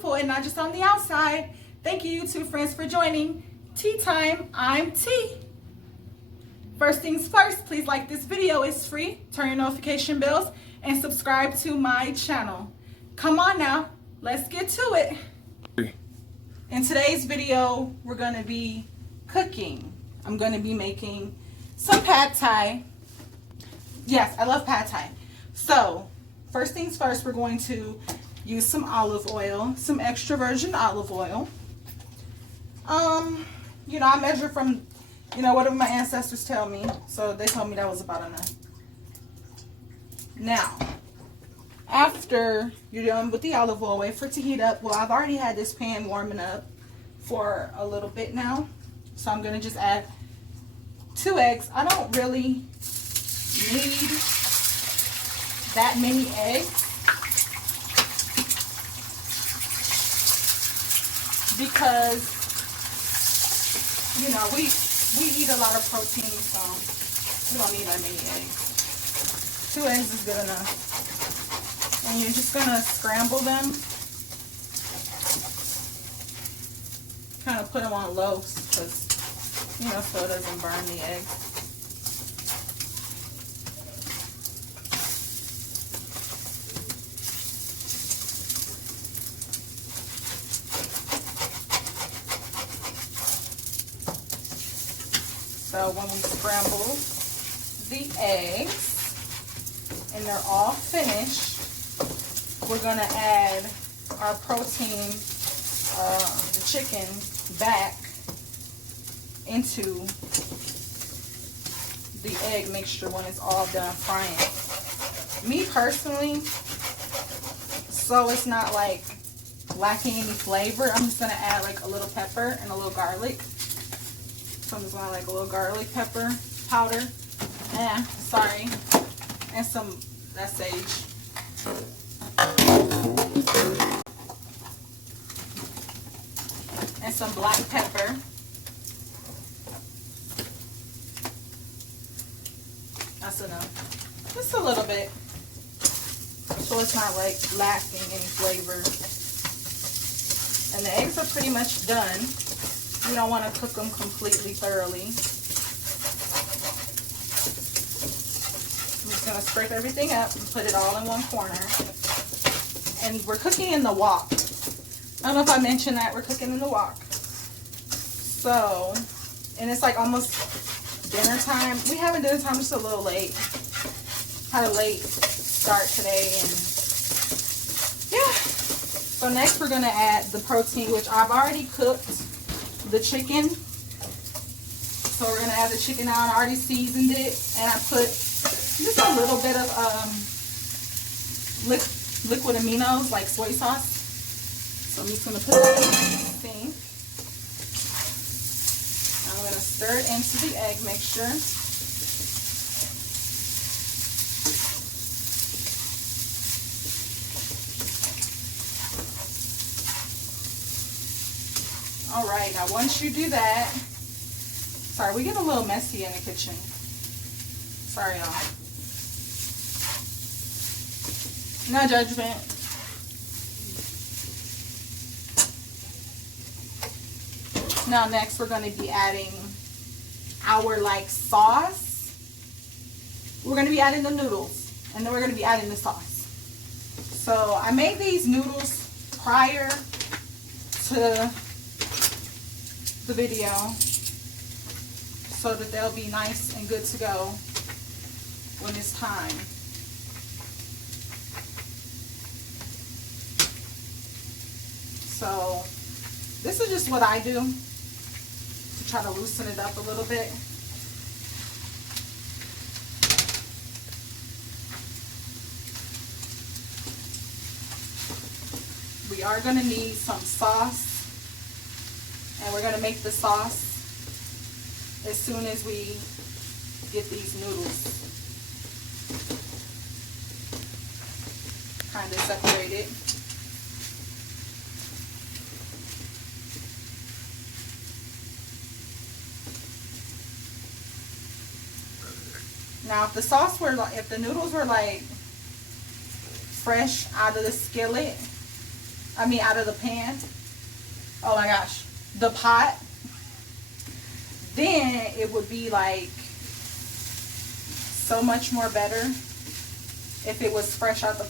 beautiful and not just on the outside. Thank you, YouTube friends, for joining Tea Time. I'm T. First things first, please like this video. It's free. Turn your notification bells and subscribe to my channel. Come on now, let's get to it. In today's video, we're going to be cooking. I'm going to be making some pad thai. Yes, I love pad thai. So, first things first, we're going to use some olive oil, some extra virgin olive oil. I measure from, whatever my ancestors tell me. So they told me that was about enough. Now, after you're done with the olive oil, wait for it to heat up. Well, I've already had this pan warming up for a little bit now. So I'm going to just add 2 eggs. I don't really need that many eggs because we eat a lot of protein, so we don't need that many eggs. 2 eggs is good enough. And you're just gonna scramble them, kind of put them on low because so it doesn't burn the eggs. So when we scramble the eggs and they're all finished, we're going to add our protein, the chicken, back into the egg mixture when it's all done frying. Me personally, so it's not like lacking any flavor, I'm just going to add like a little pepper and a little garlic. So I'm just going to like a little garlic pepper powder. And some, that's sage. And some black pepper. That's enough. Just a little bit. So it's not like lacking any flavor. And the eggs are pretty much done. You don't want to cook them completely thoroughly. I'm just going to scrape everything up and put it all in one corner. And we're cooking in the wok. I don't know if I mentioned that. We're cooking in the wok. So, and it's like almost dinner time. We having dinner time just a little late. Had a late start today. And yeah. So next we're going to add the protein, which I've already cooked. The chicken. So we're going to add the chicken now. I already seasoned it. And I put just a little bit of liquid aminos, like soy sauce. So I'm just going to put that in the thing. I'm going to stir it into the egg mixture. All right, now once you do that, sorry, we get a little messy in the kitchen. Sorry, y'all. No judgment. Now next we're going to be adding our sauce. We're going to be adding the noodles, and then we're going to be adding the sauce. So I made these noodles prior to the video so that they'll be nice and good to go when it's time. So this is just what I do to try to loosen it up a little bit. We are going to need some sauce. And we're going to make the sauce as soon as we get these noodles kind of separated. Now, if the sauce were like, if the noodles were like fresh out of the skillet, out of the pan. Oh my gosh, the pot. Then it would be like so much more better if it was fresh out the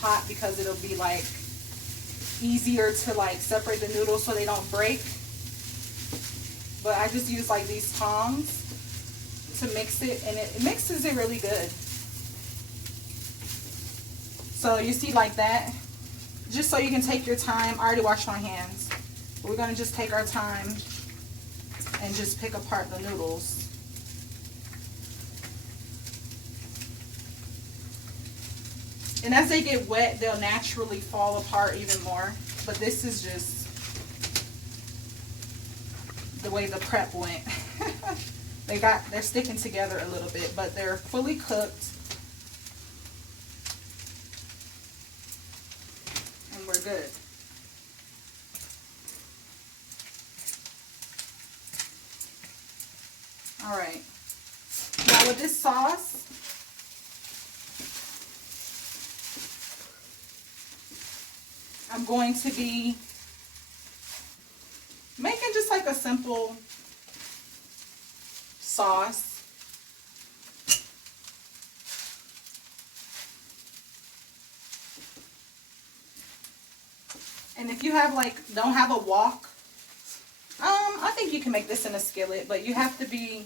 pot, because it'll be like easier to like separate the noodles so they don't break. But I just use like these tongs to mix it, and it mixes it really good. So you see like that, just so you can take your time. I already washed my hands. We're gonna just take our time and just pick apart the noodles. And as they get wet, they'll naturally fall apart even more. But this is just the way the prep went. They're sticking together a little bit, but they're fully cooked. And we're good. All right. Now with this sauce, I'm going to be making just like a simple sauce. And if you have don't have a wok, I think you can make this in a skillet, but you have to be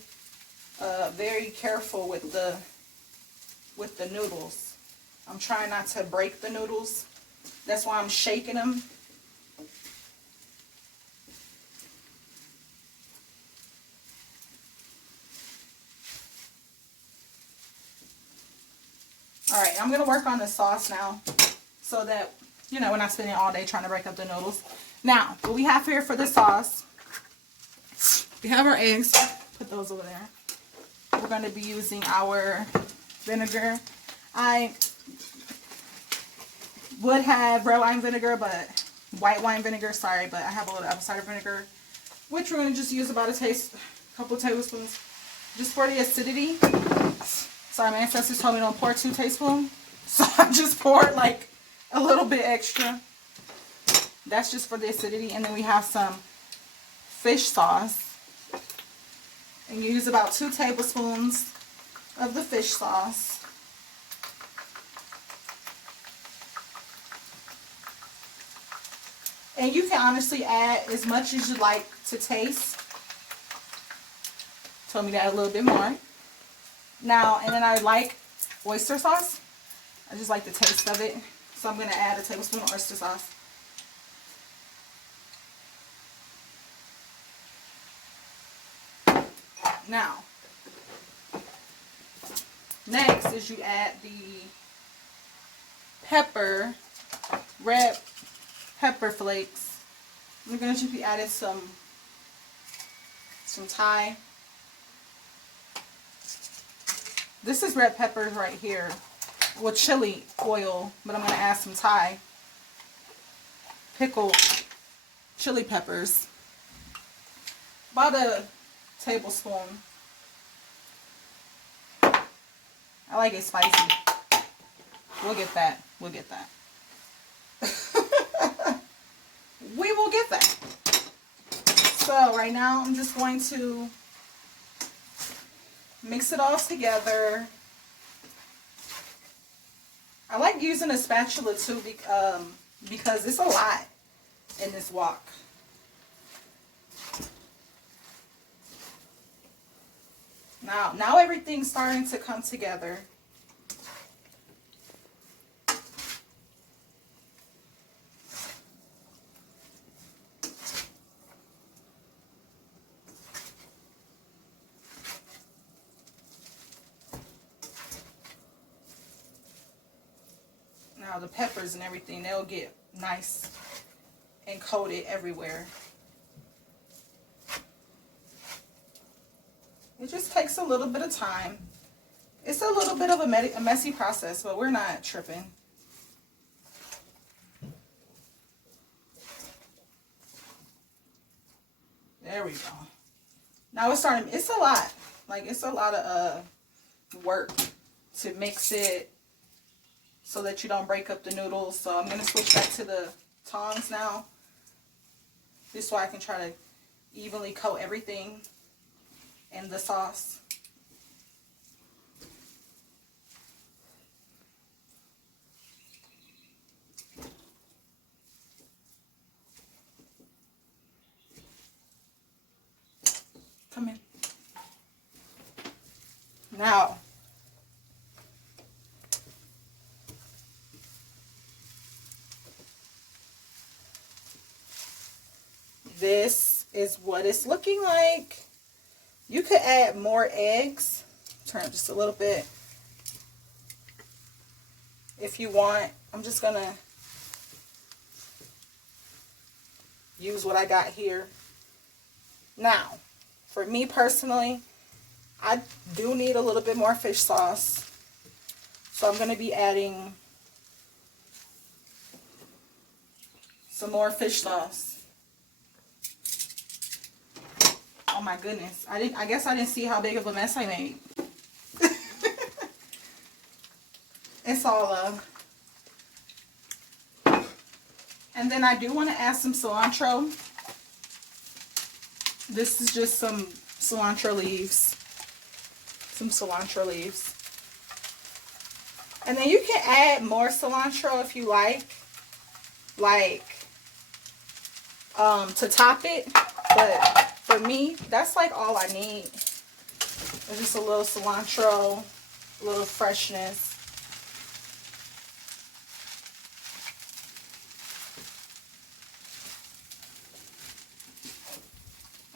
very careful with the noodles. I'm trying not to break the noodles. That's why I'm shaking them. All right, I'm gonna work on the sauce now so that, you know, we're not spending all day trying to break up the noodles. Now, what we have here for the sauce, we have our eggs. Put those over there. We're gonna be using our vinegar. I would have red wine vinegar, but white wine vinegar, sorry, but I have a little apple cider vinegar, which we're going to just use about a couple tablespoons, just for the acidity. Sorry, my ancestors told me don't pour 2 tablespoons, so I just poured like a little bit extra. That's just for the acidity. And then we have some fish sauce, and you use about 2 tablespoons of the fish sauce. And you can honestly add as much as you like to taste. Told me to add a little bit more. Now, and then I like oyster sauce. I just like the taste of it. So I'm going to add a tablespoon of oyster sauce. Now, next is you add the pepper, red pepper flakes. We're going to just be adding some Thai. This is red peppers right here with chili oil, but I'm going to add some Thai pickled chili peppers. About a tablespoon. I like it spicy. We'll get that. We'll get that. We will get that. So right now I'm just going to mix it all together. I like using a spatula too because it's a lot in this wok. Now everything's starting to come together. Now the peppers and everything, they'll get nice and coated everywhere. It just takes a little bit of time. It's a little bit of a messy process, but we're not tripping. There we go. Now it's starting, it's a lot. Like, it's a lot of work to mix it so that you don't break up the noodles. So I'm going to switch back to the tongs now, just so I can try to evenly coat everything in the sauce. Come in. Now, this is what it's looking like. You could add more eggs. Turn it just a little bit if you want. I'm just gonna use what I got here. Now, for me personally, I do need a little bit more fish sauce. So I'm going to be adding some more fish sauce. Oh my goodness. I guess I didn't see how big of a mess I made. It's all love. And then I do want to add some cilantro. This is just some cilantro leaves. Some cilantro leaves. And then you can add more cilantro if you like to top it. But for me, that's like all I need. It's just a little cilantro, a little freshness.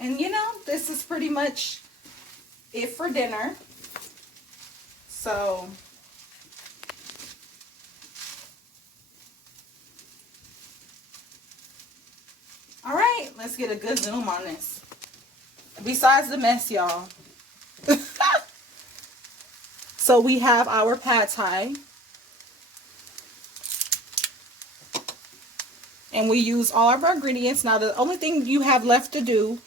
And you know, this is pretty much it for dinner. So all right, let's get a good zoom on this. Besides the mess, y'all. So we have our pad thai. And we use all of our ingredients. Now the only thing you have left to do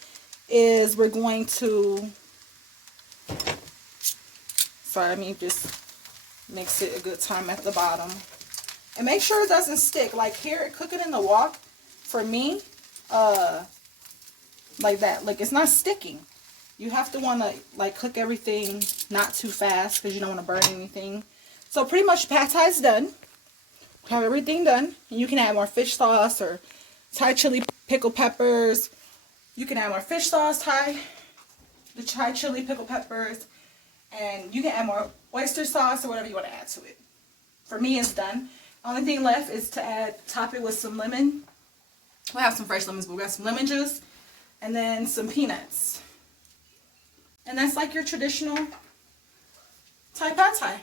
is we're going to, sorry, let me just mix it a good time at the bottom. And make sure it doesn't stick. Like here, cook it in the wok, for me, like that. Like it's not sticking. You have to want to like cook everything not too fast because you don't want to burn anything. So pretty much pad thai is done. We have everything done. And you can add more fish sauce or Thai chili pickled peppers. You can add more fish sauce, the Thai chili pickled peppers, and you can add more oyster sauce or whatever you want to add to it. For me, it's done. Only thing left is to top it with some lemon. We'll have some fresh lemons, but we got some lemon juice and then some peanuts. And that's like your traditional Thai pad thai.